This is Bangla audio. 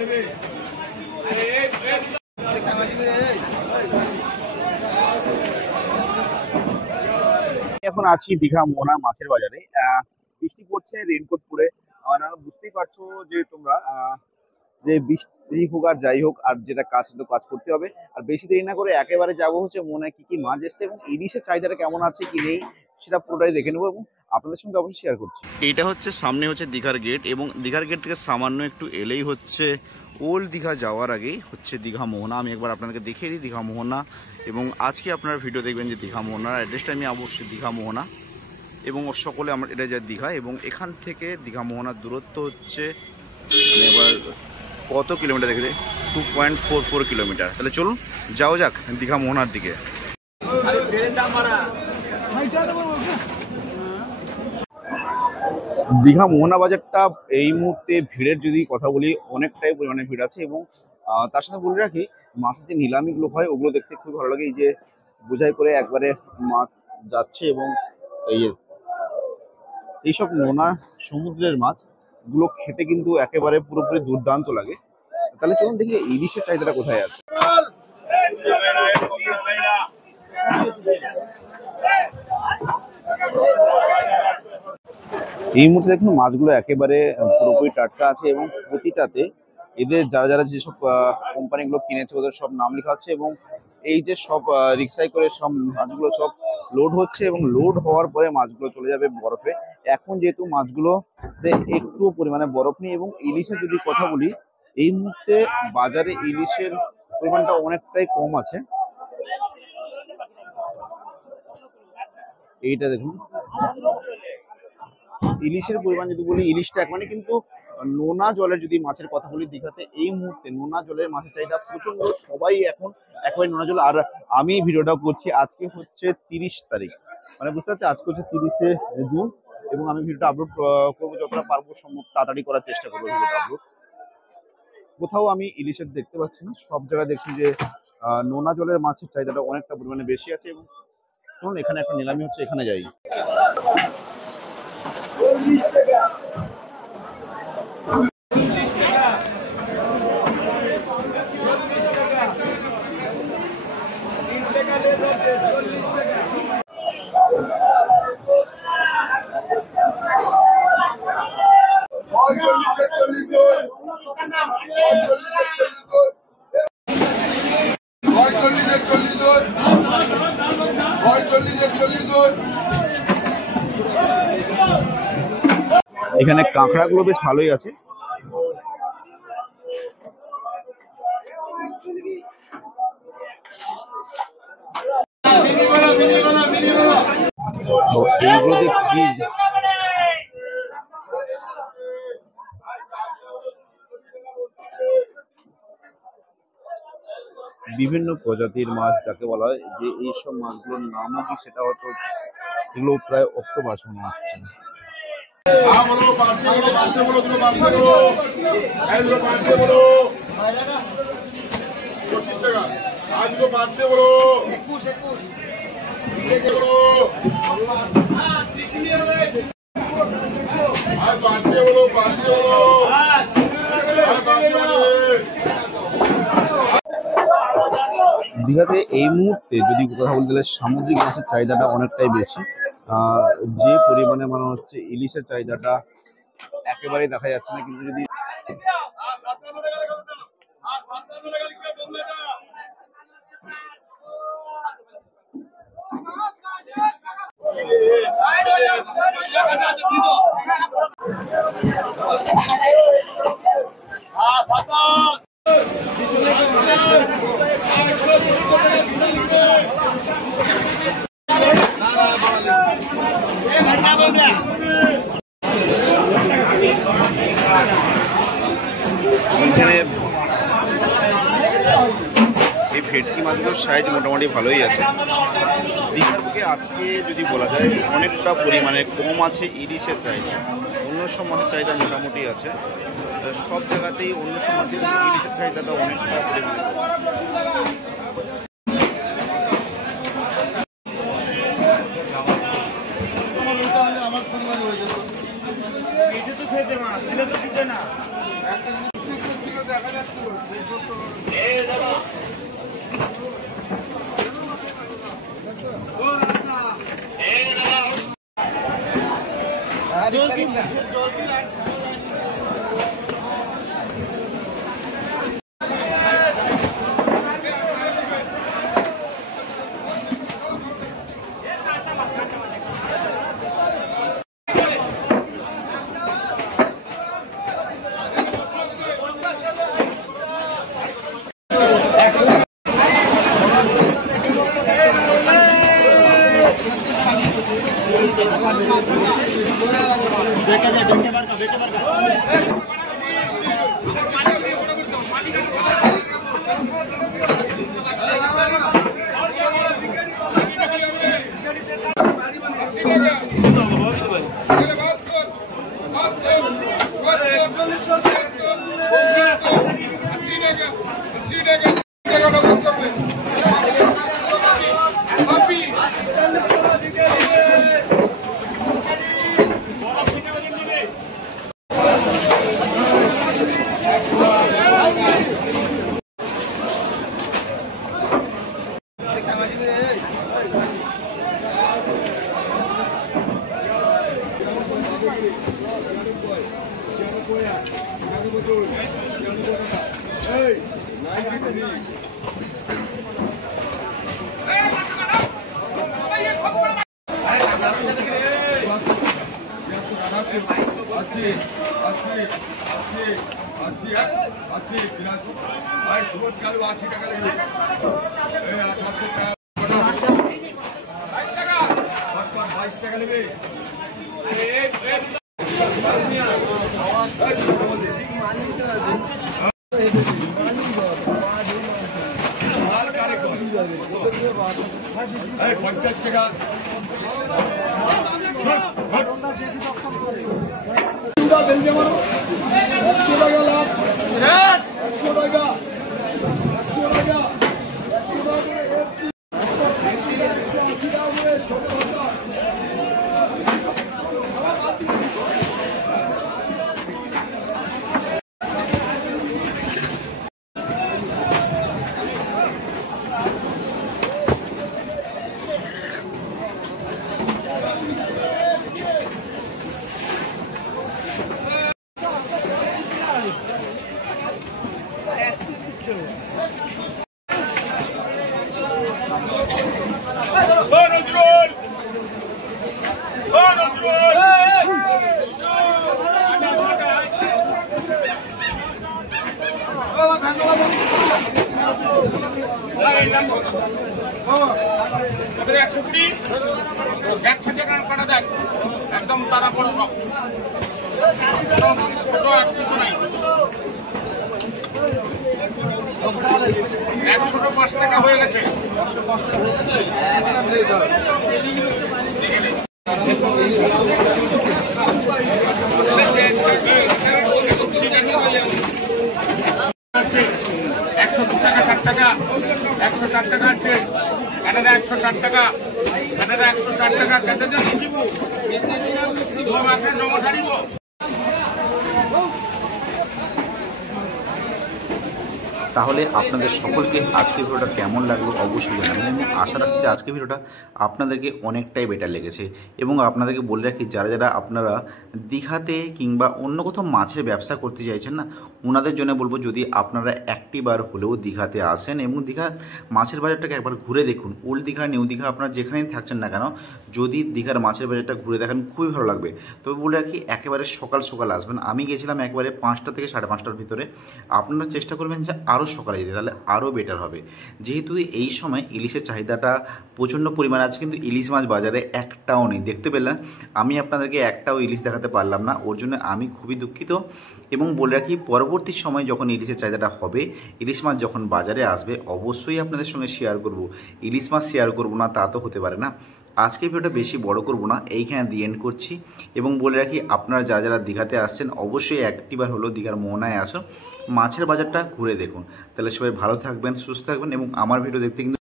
এখন আছি দীঘা মোহনা মাছের বাজারে। বৃষ্টি পড়ছে, রেনকোট পরে। বুঝতেই পারছো যে তোমরা যে বৃষ্টি হোক আর যাই হোক, আর যেটা কাজ তো কাজ করতে হবে। আর বেশি দেরি না করে একেবারে যাবো হচ্ছে মোহনায় কি কি মাছ এসছে এবং ইলিশের চাহিদাটা কেমন আছে কি নেই সেটা পুরোটাই দেখে নেবো এবং আপনাদের সঙ্গে অবশ্যই শেয়ার করছি। এইটা হচ্ছে সামনে হচ্ছে দীঘার গেট এবং দীঘার গেট থেকে সামান্য একটু এলেই হচ্ছে ওল্ড দীঘা যাওয়ার আগেই হচ্ছে দীঘা মোহনা। আমি একবার আপনাদেরকে দেখিয়ে দিই দীঘা মোহনা এবং আজকে আপনারা ভিডিও দেখবেন যে দীঘা মোহনার অ্যাড্রেসটা আমি অবশ্যই দীঘা মোহনা এবং সকলে আমার এটা যায় দীঘা এবং এখান থেকে দীঘা মোহনার দূরত্ব হচ্ছে এবার কত কিলোমিটার দেখে 2.44 কিলোমিটার। তাহলে চলুন যাও যাক দীঘা মোহনার দিকে। দীঘা মোহনা বাজারটা এই মুহূর্তে ভিড়ের যদি কথা বলি অনেকটাই পরিমাণে ভিড় আছে এবং তার সাথে বলে রাখি মাছের যে নিলামিগুলো হয় ওগুলো দেখতে খুব ভালো লাগে। এই যে বোঝাই করে একবারে মাছ যাচ্ছে এবং এইসব নোনা সমুদ্রের মাছগুলো খেতে কিন্তু একেবারে পুরোপুরি দুর্দান্ত লাগে। তাহলে চলুন দেখি ইলিশের চাহিদাটা কোথায় আছে। এই মুহূর্তে দেখুন মাছগুলো একেবারে পুরোপুরি টাটকা আছে এবং প্রতিটাতে এদের যারা যারা যেসব কোম্পানিগুলো কিনেছে ওদের সব নাম লেখা হচ্ছে এবং এই যে সব রিক্সায় করে সব মাছগুলো সব লোড হচ্ছে এবং লোড হওয়ার পরে মাছগুলো চলে যাবে বরফে। এখন যেহেতু মাছগুলোতে একটু পরিমাণে বরফ নেই এবং ইলিশের যদি কথা বলি এই মুহূর্তে বাজারে ইলিশের পরিমাণটা অনেকটাই কম আছে। এইটা দেখুন ইলিশের পরিমাণ যদি বলি ইলিশটা একবারে কিন্তু নোনা জলের যদি মাছের কথা বলি দীঘাতে এই মুহূর্তে নোনা জলের মাছের চাহিদা প্রচন্ড। সবাই এখন একেবারে নোনা জল। আর আমি ভিডিওটা করছি আজকে হচ্ছে 30 তারিখ, মানে বুঝতে পারছি আজকে হচ্ছে 30শে জুন এবং আমি ভিডিওটা আপলোড করবো যতটা পারবো সম্ভব তাড়াতাড়ি করার চেষ্টা করবো ভিডিওটা আপলোড। কোথাও আমি ইলিশের দেখতে পাচ্ছি না, সব জায়গায় দেখছি যে নোনা জলের মাছের চাহিদাটা অনেকটা পরিমাণে বেশি আছে এবং শুনুন এখানে একটা নিলামি হচ্ছে, এখানে যাই। এখানে কাঁকড়াগুলো বেশ ভালোই আছে। এইগুলোতে কি বিভিন্ন প্রজাতির মাছ যাকে বলা হয় যে এইসব মাছগুলোর নামও কি সেটা হয়তো এগুলো প্রায় অক্টোপাস মনে হচ্ছে। দীঘাতে এই মুহূর্তে যদি কথা বলতে গেলে সামুদ্রিক মাছের চাহিদাটা অনেকটাই বেশি। যে পরিমাণে মনে হচ্ছে ইলিশের চাহিদাটা একেবারেই দেখা যাচ্ছে না, কিন্তু যদি এই ভেটকি মাছগুলোর সাইজ মোটামুটি ভালোই আছে। দীঘার বুকে আজকে যদি বলা যায় অনেকটা পরিমাণে কম আছে ইলিশের চাহিদা, অন্য সব মাছের চাহিদা মোটামুটি আছে। সব জায়গাতেই অন্য সব মাছের ইলিশের চাহিদাটা অনেকটা পরিমাণে কম। একদম তারা বড় সব ছোট আর কিছু নাই। 105 টাকা হয়ে গেছে। টাকা 104 টাকা আছে কানাডা 104 টাকা কানাডা 104 টাকা খেতে দিন জিবু তোমাকে জমা ছাড়িব। তাহলে আপনাদের সকলকে আজকের ভিডিওটা কেমন লাগলো অবশ্যই জানাবেন এবং আশা রাখছি যে আজকের ভিডিওটা আপনাদেরকে অনেকটাই বেটার লেগেছে। এবং আপনাদেরকে বলে রাখি যারা যারা আপনারা দীঘাতে কিংবা অন্য কোথাও মাছের ব্যবসা করতে চাইছেন না, ওনাদের জন্য বলবো যদি আপনারা একটিবার হলেও দীঘাতে আসেন এবং দীঘার মাছের বাজারটাকে একবার ঘুরে দেখুন। ওল্ড দীঘা নিউ দীঘা আপনারা যেখানেই থাকছেন না কেন, যদি দীঘার মাছের বাজারটা ঘুরে দেখেন খুবই ভালো লাগবে। তবে বলে রাখি একেবারে সকাল সকাল আসবেন। আমি গেছিলাম একবারে 5টা থেকে 5:30টার ভিতরে। আপনারা চেষ্টা করবেন যে আরও সকালে যেতে, তাহলে আরও বেটার হবে। যেহেতু এই সময় ইলিশের চাহিদাটা প্রচণ্ড পরিমাণে আছে, কিন্তু ইলিশ মাছ বাজারে একটাও নেই। দেখতে পেলেন আমি আপনাদেরকে একটাও ইলিশ দেখাতে পারলাম না, ওর জন্য আমি খুবই দুঃখিত। এবং বলে রাখি পরবর্তী সময় যখন ইলিশের চাহিদাটা হবে, ইলিশ মাছ যখন বাজারে আসবে অবশ্যই আপনাদের সঙ্গে শেয়ার করব। ইলিশ মাছ শেয়ার করব না তা তো হতে পারে না। আজকের ভিডিওটা বেশি বড় করব না, এইখানে দিয়ে এন্ড করছি। এবং বলে রাখি আপনারা যারা যারা দীঘাতে আসছেন অবশ্যই একটিবার হলো দীঘার মোহনায় আসুন, মাছের বাজারটা ঘুরে দেখুন। তাহলে সবাই ভালো থাকবেন, সুস্থ থাকবেন এবং আমার ভিডিও দেখতে কিন্তু